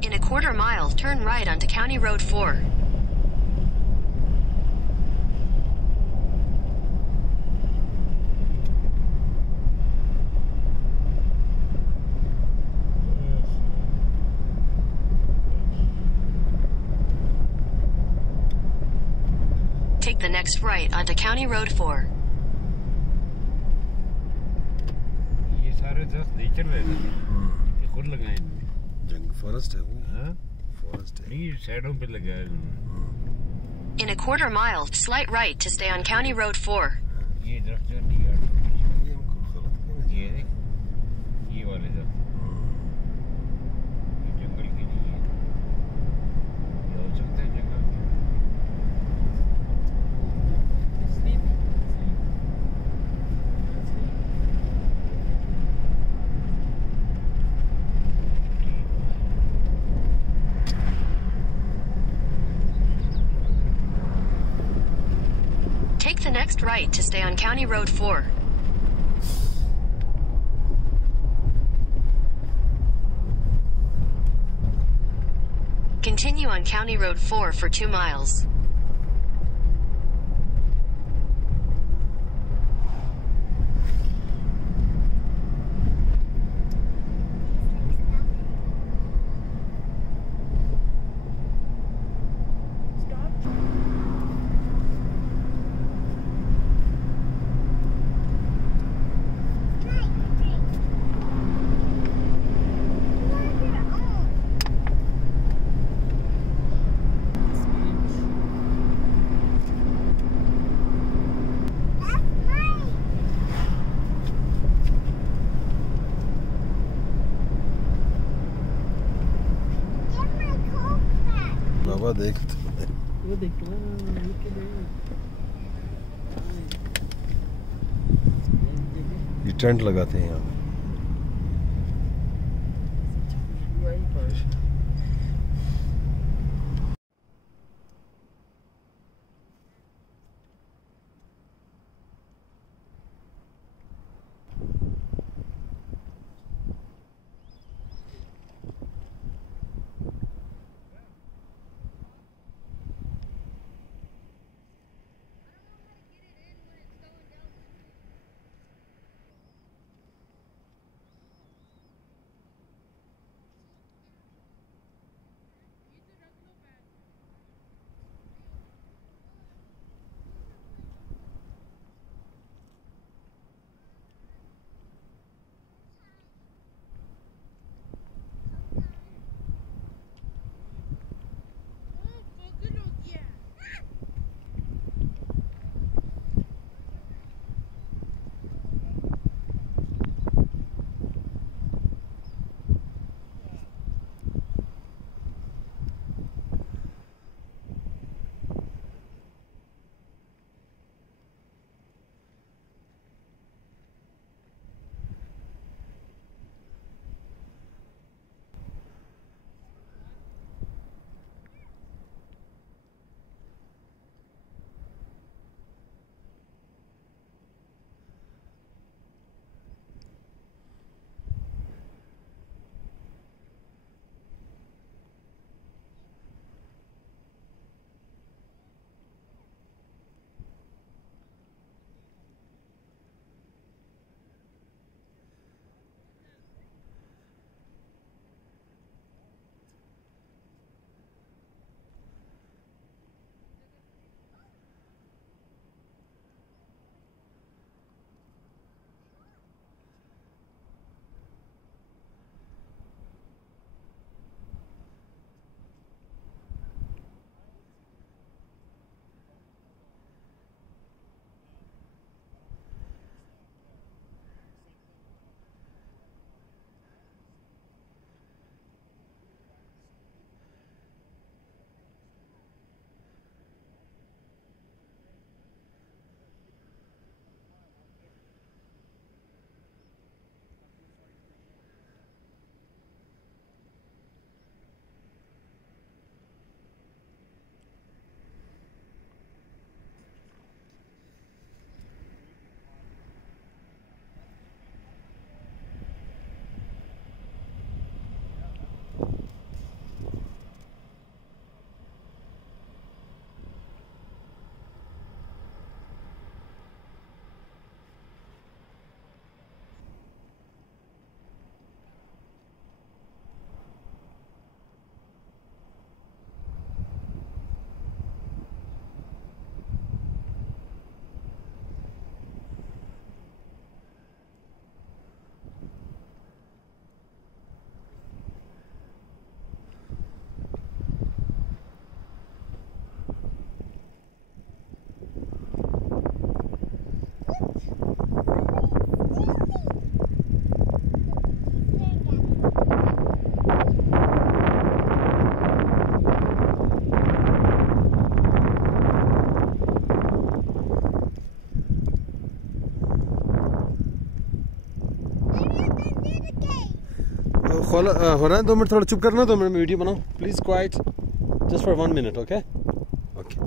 In a quarter mile, turn right onto County Road 4. Take the next right onto County Road 4. ये सारे just nature में ये खुद लगाए जंगल फॉरेस्ट है वो हाँ फॉरेस्ट है नहीं साइडों पे लगाए In a quarter mile, slight right to stay on County Road 4. ये दरख्त जो नहीं यार ये हमको गलत नहीं ये देख ये वाले दरख्त ये जंगल के नहीं है ये हो सकता है जंगल के Take the next right to stay on County Road 4. Continue on County Road 4 for 2 miles. बाबा देख वो देख ये टेंट लगाते हैं यहाँ खोला हो रहा है 2 मिनट, थोड़ा चुप करना, 2 मिनट में वीडियो बनाओ please, quite just for 1 minute, okay okay.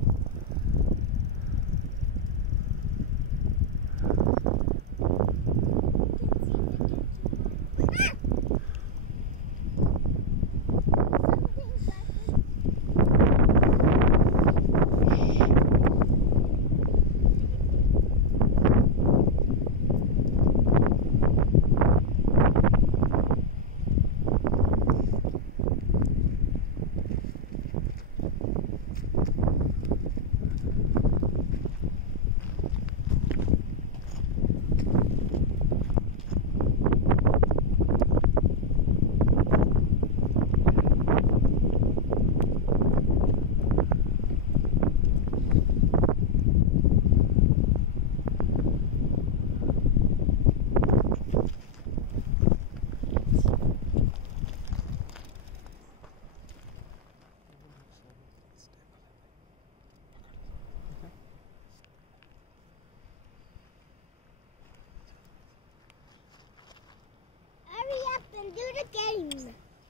Hurry up and do the game.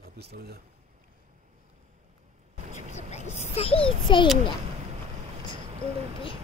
वापस चलो जा। Say saying that. A little bit.